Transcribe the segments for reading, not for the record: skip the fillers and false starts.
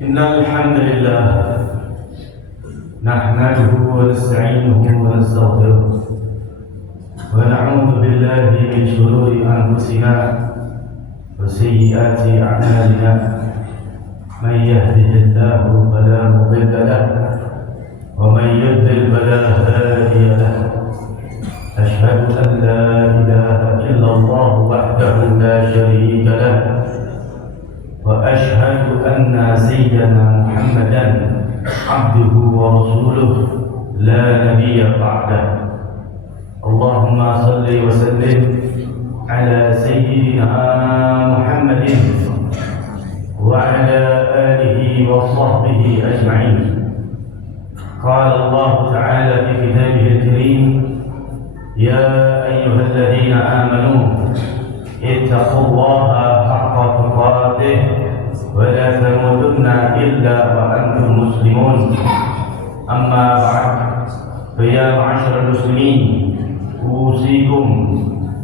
إن الحمد لله نحمده ونستعينه ونستغفره ونعوذ بالله من شرور أنفسنا وسيئات أعمالنا من يهده الله فلا مضل له ومن يضلل فلا هادي له أشهد أن لا إله إلا الله وحده لا شريك له وأشهد أن سيدنا محمدا عبده ورسوله لا نبي بعده اللهم صل وسلم على سيدنا محمد وعلى آله وصحبه أجمعين. قال الله تعالى في كتابه الكريم: يا أيها الذين آمنوا اتقوا الله حق تقاته ولا تموتن إلا وأنتم مسلمون. أما بعد، فيا معشر المسلمين، أوصيكم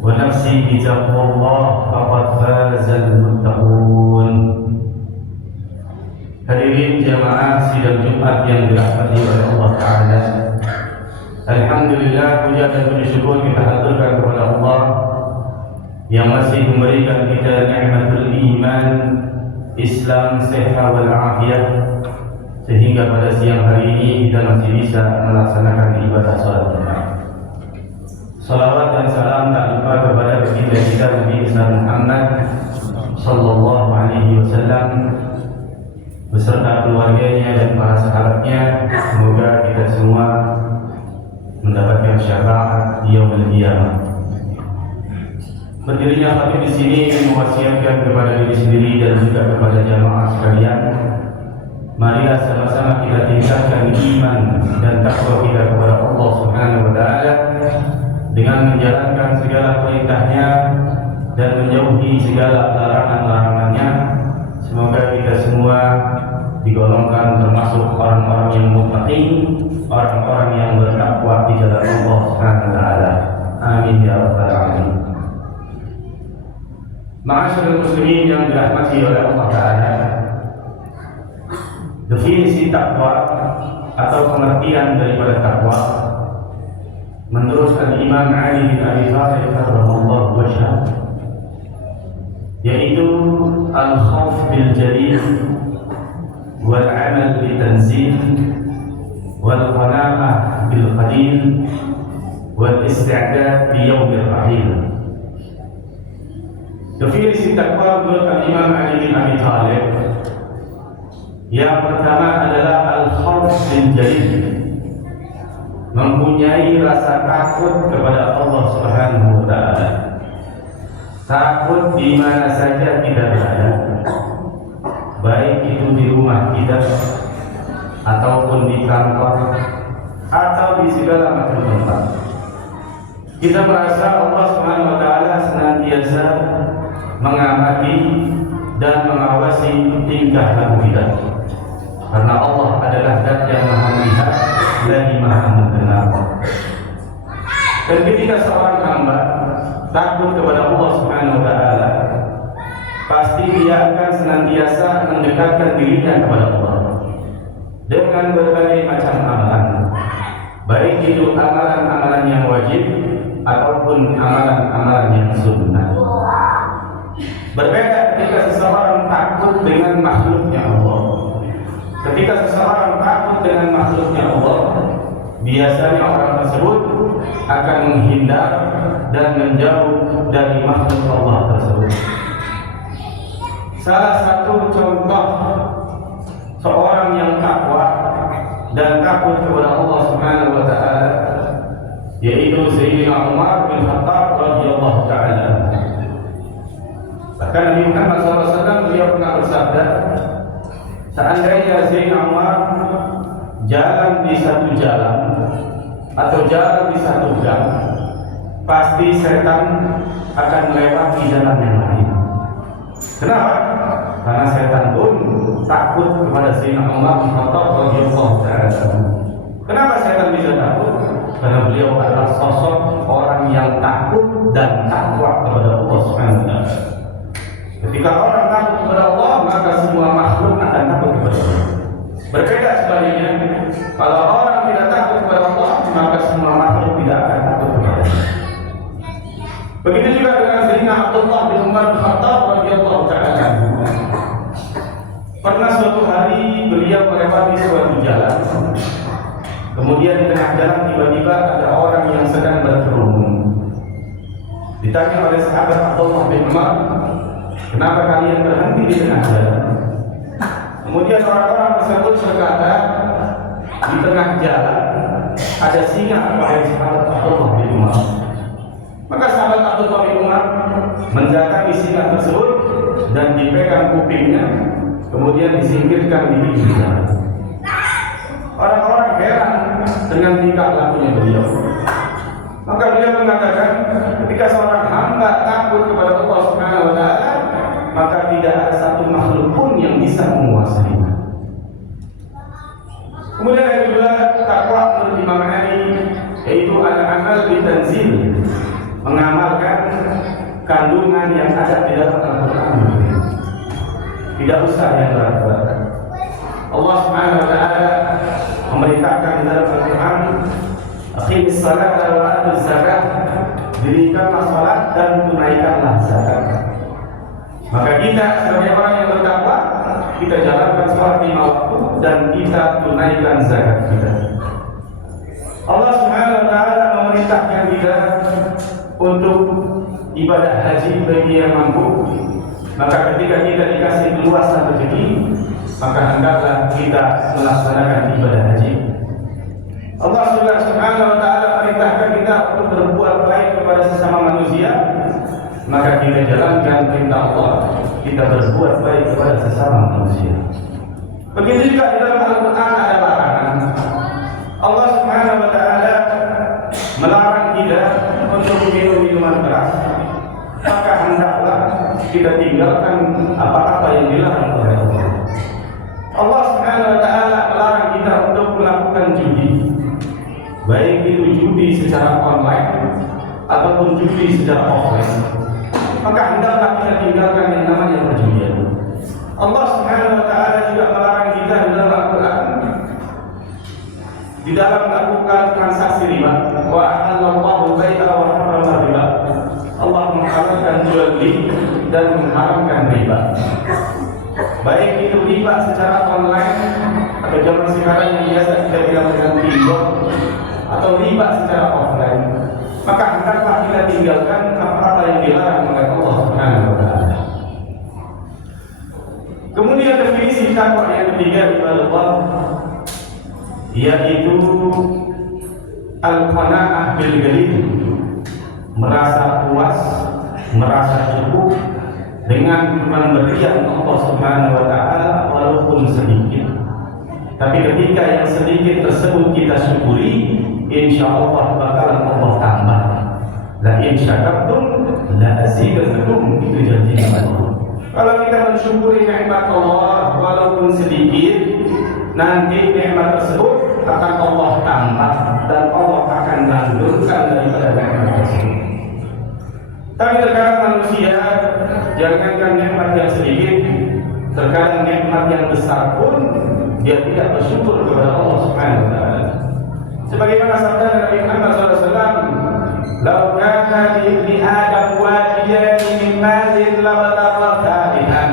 ونفسي بتقوى الله فقد فاز المتقون. Hadirin jamaah sidang Jumat yang dirahmati oleh Allah Ta'ala, alhamdulillah, puja dan puji syukur kita haturkan kepada Allah yang masih memberikan kita nikmatul iman, Islam, sehat wal afiyah, sehingga pada siang hari ini kita masih bisa melaksanakan ibadah salat Jumat. Salawat dan salam tak lupa kepada baginda kita Nabi Muhammad sallallahu alaihi wasallam beserta keluarganya dan para sahabatnya. Semoga kita semua mendapatkan syafaat di yaumil qiyamah. Berdirinya khatib di sini mewasiatkan kepada diri sendiri dan juga kepada jamaah sekalian, marilah sama-sama kita tingkatkan iman dan takwa kita kepada Allah Subhanahu wa taala dengan menjalankan segala perintahnya dan menjauhi segala larangan-larangannya. Semoga kita semua digolongkan termasuk orang-orang yang muttaqin, orang-orang yang bertakwa di jalan Allah Subhanahu wa taala. Amin ya rabbal alamin. Ma'asyiral muslimin yang dirahmati oleh Allah Ta'ala, definisi takwa atau pengertian daripada takwa menurut Al-Imam Ali bin Abi Thalib radhiyallahu anhu yaitu al-khauf bil jalil wal amal bil tanzil wal qana'ah bil qalil wal isti'dad bi yaumir rahil. Definisi takwa menurut Imam Ali bin Abi Thalib, yang pertama adalah al-khauf bil jalil, mempunyai rasa takut kepada Allah Subhanahu wa taala. Takut di mana saja kita berada, baik itu di rumah kita ataupun di kantor atau di segala macam tempat. Kita merasa Allah Subhanahu wa taala senantiasa mengamati dan mengawasi tingkah laku kita, karena Allah adalah Zat yang Maha Melihat lagi Maha Mendengar. Dan ketika seorang hamba takut kepada Allah Subhanahu wa taala, pasti dia akan senantiasa mendekatkan dirinya kepada Allah dengan berbagai macam amalan, baik itu amalan-amalan yang wajib ataupun amalan-amalan yang sunnah. Berbeda ketika seseorang takut dengan makhluknya Allah. Ketika seseorang takut dengan makhluknya Allah, biasanya orang tersebut akan menghindar dan menjauh dari makhluk Allah tersebut. Salah satu contoh seorang yang takwa dan takut kepada Allah Subhanahu wa taala yaitu Sayyidina Umar bin Khattab radhiyallahu taala. Bahkan Nabi Muhammad SAW beliau pernah bersabda, seandainya Sayyidina Umar jalan di satu jalan atau jalan di satu gang, pasti setan akan melewati jalan yang lain. Kenapa? Karena setan pun takut kepada Sayyidina Umar bin Khattab radhiyallahu taala. Kenapa setan bisa takut? Karena beliau adalah sosok orang yang takut dan takwa kepada Allah Subhanahu wa taala. Ketika orang takut kepada Allah, maka semua makhluk akan takut kepada Allah. tidak sebaliknya. Kalau orang tidak takut kepada Allah, maka semua makhluk tidak akan takut kepada-Nya. Begitu juga dengan Sayyidina Abdullah bin Umar bin Khattab radhiyallahu ta'ala anhu. Pernah suatu hari beliau melewati suatu jalan. Kemudian di tengah jalan tiba-tiba ada orang yang sedang berkerumun. Ditanya oleh sahabat Abdullah bin Umar, kenapa kalian berhenti di tengah jalan? Kemudian orang-orang tersebut berkata, di tengah jalan ada singa wahai sahabat Abdullah bin Umar. Maka sahabat Abdullah bin Umar mendatangi singa tersebut dan dipegang kupingnya, kemudian disingkirkan di pinggir jalan. Orang-orang heran dengan tingkah lakunya beliau. Maka beliau mengatakan, ketika seorang hamba takut kepada Allah Subhanahu wa Ta'ala, maka tidak ada satu makhluk pun yang bisa menguasainya. Kemudian yang kedua, takwa menurut Imam Ali, yaitu al-amal bitanzil, mengamalkan kandungan yang ada di dalam Al-Quran. Tidak usah yang berat-berat. Allah Subhanahu wa Ta'ala memerintahkan di dalam Al-Quran, aqimis salata wa atuz zakat, dirikanlah salat dan tunaikanlah zakat. Maka kita sebagai orang yang bertakwa, kita jalankan salat 5 waktu dan kita tunaikan zakat kita. Allah Subhanahu wa Ta'ala memerintahkan kita untuk ibadah haji bagi yang mampu. Maka ketika kita dikasih keluasan rezeki, maka hendaklah kita melaksanakan ibadah haji. Allah Subhanahu wa Ta'ala perintahkan kita untuk berbuat baik kepada sesama manusia. Maka kita jalankan perintah Allah, kita berbuat baik kepada sesama manusia. Begitu juga di dalam Al-Quran ada larangan. Allah Subhanahu wa Ta'ala melarang kita untuk minum minuman keras. Maka hendaklah kita tinggalkan apa-apa yang dilarang oleh Allah. Allah Subhanahu wa Ta'ala melarang kita untuk melakukan judi, baik itu judi secara online ataupun judi secara offline. Maka hendaklah kita tinggalkan yang namanya perjudian. Allah Subhanahu wa Ta'ala juga melarang kita di dalam Al-Quran di dalam melakukan transaksi riba. Wa ahallallahu bai'a wa harrama riba. Allah mengharamkan jual beli dan mengharamkan riba. Baik itu riba secara online atau zaman sekarang yang biasa kita bilang dengan pinjol, atau riba secara offline. Maka hendaklah kita tinggalkan apa-apa yang dilarang oleh Allah Subhanahu wa Ta'ala. Kemudian definisi takwa yang ketiga kepada Allah, yaitu al-qanaah bil qalil, merasa puas, merasa cukup dengan pemberian Allah Subhanahu wa Ta'ala walaupun sedikit. Tapi ketika yang sedikit tersebut kita syukuri, insya Allah bakalan Allah tambah. La in syakartum la azidannakum, itu janji Allah. Kalau kita mensyukuri nikmat Allah walaupun sedikit, nanti nikmat tersebut akan Allah tambah dan Allah akan lanjutkan daripada nikmat tersebut. Tapi terkadang manusia, jangankan nikmat yang sedikit, terkadang nikmat yang besar pun dia tidak bersyukur kepada Allah Subhanahu wa Ta'ala. Sebagaimana sabda Nabi Muhammad SAW, "Lau kana li ibni Adam wadiyan min malin labalagha thalithan,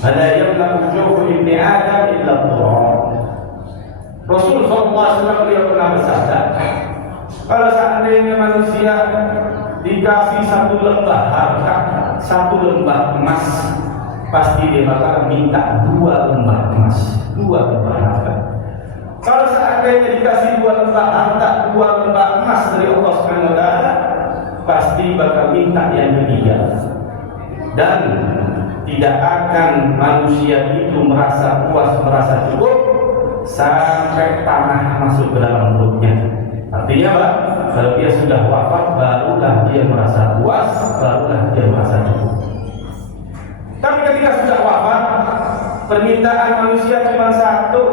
fala yamlaku jawfu ibni Adam illa turab." Rasul SAW beliau pernah bersabda, kalau seandainya manusia dikasih satu lembah harta, satu lembah emas, pasti dia bakal minta 2 lembah emas, 2 lembah harta. Kalau seandainya dikasih 2 lembah harta, 2 lembah emas dari Allah Subhanahu wa Ta'ala, pasti bakal minta yang ketiga. Dan tidak akan manusia itu merasa puas, merasa cukup sampai tanah masuk ke dalam perutnya. Artinya apa? Kalau dia sudah wafat, barulah dia merasa puas, barulah dia merasa cukup. Tapi ketika sudah wafat, permintaan manusia cuma satu.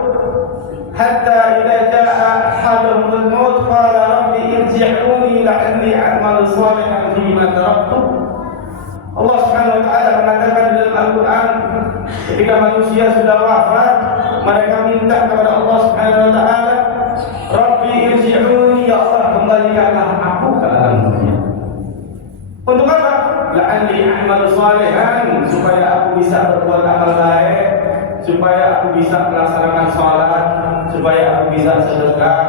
Hatta idza jaa ahadul maut qala rabbi irji'uni la'alli a'malu shalihan fima taraktu. Allah Subhanahu wa Ta'ala mengatakan di dalam Al-Quran, ketika manusia sudah wafat, mereka minta kepada Allah Subhanahu wa taala, Rabbi irji'uni, ya Allah kembalikanlah aku ke alam dunia. Untuk apa? La'alli a'mal salihan, supaya aku bisa berbuat amal baik, supaya aku bisa melaksanakan salat, supaya aku bisa sedekah,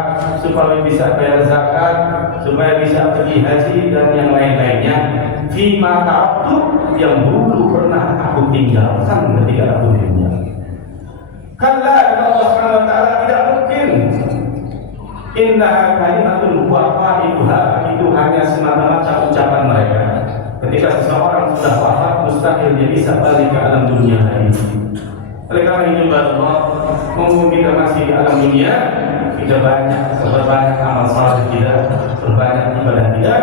supaya bisa bayar zakat, supaya bisa pergi haji dan yang lain-lainnya. Fima ta'abdu, yang dulu pernah aku tinggalkan ketika aku di dunia. Kalla, Allah Subhanahu wa taala, tidak mungkin. Innaha kalimatun huwa qailuha, itu hanya semata-mata ucapan mereka. Ketika seseorang sudah wafat, mustahil dia bisa balik ke alam dunia lagi. Oleh karena itu, Allah, mumpung kita masih di alam dunia, kita berbanyak amal saleh kita, berbanyak ibadah kita,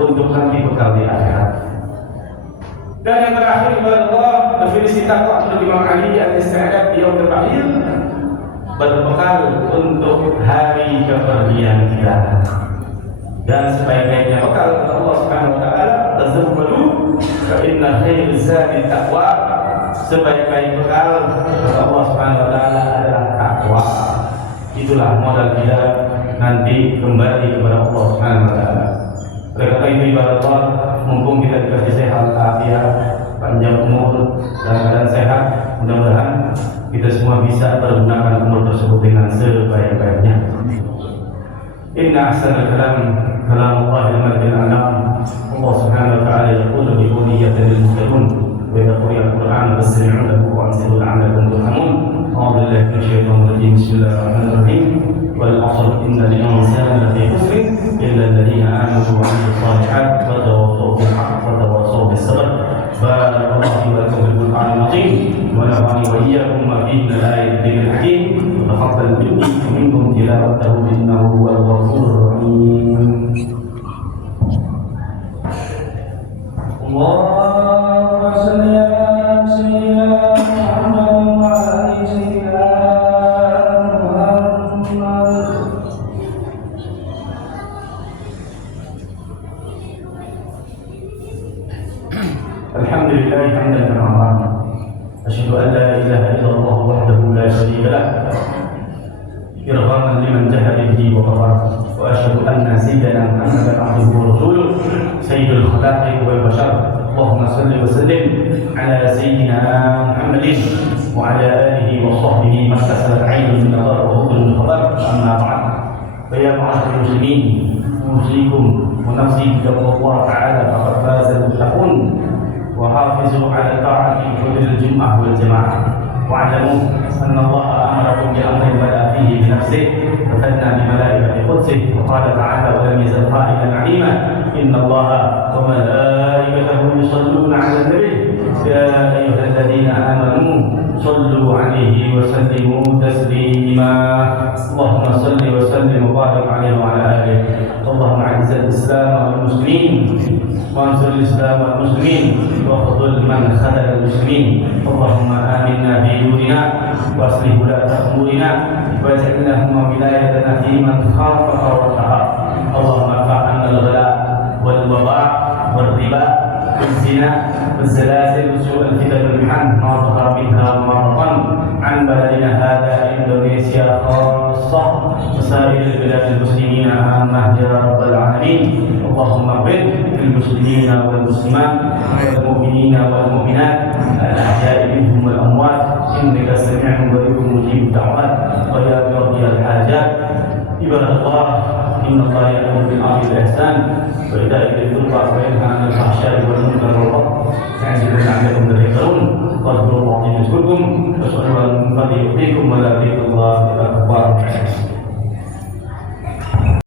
untuk nanti bekal di akhirat. Dan yang terakhir, Allah, definisi takwa menurut Imam Ali al-Ista'dad di yaumil akhir, berbekal untuk hari kepergian kita. Dan sebaik-baiknya bekal kata Allah Subhanahu wa taala, tazawwadu fa inna khairaz zadi taqwa. Sebaik-baik bekal kata Allah Subhanahu wa taala adalah takwa. Itulah modal kita nanti kembali kepada Allah Subhanahu wa taala. Oleh karena itu, ibadah Allah, mumpung kita dikasih sehat afiat, panjang umur dan keadaan sehat, mudah-mudahan kita semua bisa menggunakan umur tersebut dengan sebaik-baiknya. Inna ahsanal kalam kalamullah al-malikil a'lam. Allah Subhanahu wa ta'ala yaqulu bi qawliyatin lil muttaqin wa idza quriya al-Qur'an fastami'u lahu wa ansitu la'allakum turhamun. A'udzu billahi minasy syaithanir rajim. Bismillahirrahmanirrahim. Wal 'ashr innal insana lafi khusr illa alladhina amanu wa 'amilus shalihat wa tawassaw bil haqqi wa tawassaw bis sabr. Barakallahu wa lakum bil Qur'anil 'azim wa nafa'ani wa iyyakum ma fihi min al-ayatil hakim. تقبل مني ومنكم تلاوته انه هو الغفور الرحيم. اللهم صل على سيدنا محمد وعلى ال سيدنا محمد. الحمد لله حمدا كثيرا. أشهد أن لا إله إلا الله وحده لا شريك له إرغاما لمن جهل به وكفر. وأشهد أن سيدنا محمدا عبده ورسوله سيد الخلائق والبشر. اللهم صل وسلم على سيدنا محمد وعلى آله وصحبه ما اتصلت عين من نظر وأذن من خبر. أما بعد، فيا معاشر المسلمين، أوصيكم ونفسي بتقوى الله تعالى، فقد فاز المتقون. وحافظوا على طاعة حدود الجمعة والجماعة، واعلموا أن الله أمركم بأمر بدأ فيه بنفسه وثنى بملائكة قدسه، وقال تعالى: ولم يزل قائلا عليما إن الله وملائكته يصلون على النبي يا أيها الذين آمنوا صلوا عليه وسلموا تسليما. اللهم صل وسلم وبارك عليه وعلى آله. اللهم أعز الإسلام والمسلمين وانصر الإسلام والمسلمين واخذل من خذل المسلمين. اللهم آمنا في دورنا وأصلح ولاة أمورنا واجعل اللهم ولايتنا في من خافك واتقاك. اللهم ارفع عنا الغلاء والوباء والربا والزنا والزلازل وسوء الفتن والمحن ما ظهر منها وما بطن عن بلدنا هذا إندونيسيا خاصة وسائر البلاد المسلمين عامة يا رب العالمين. اللهم اغفر للمسلمين والمسلمات والمؤمنين والمؤمنات الأحياء منهم والأموات إنك سميع قريب مجيب الدعوات ويا قاضي الحاجات. عباد الله، إن الله يأمر بالعدل والإحسان وإيتاء ذي القربى وينهى عن الفحشاء والمنكر والبغي يعظكم لعلكم تذكرون. فاذكروا الله يذكركم واشكروا من فضله يؤتيكم ولا يؤتيكم الله إلا كفار.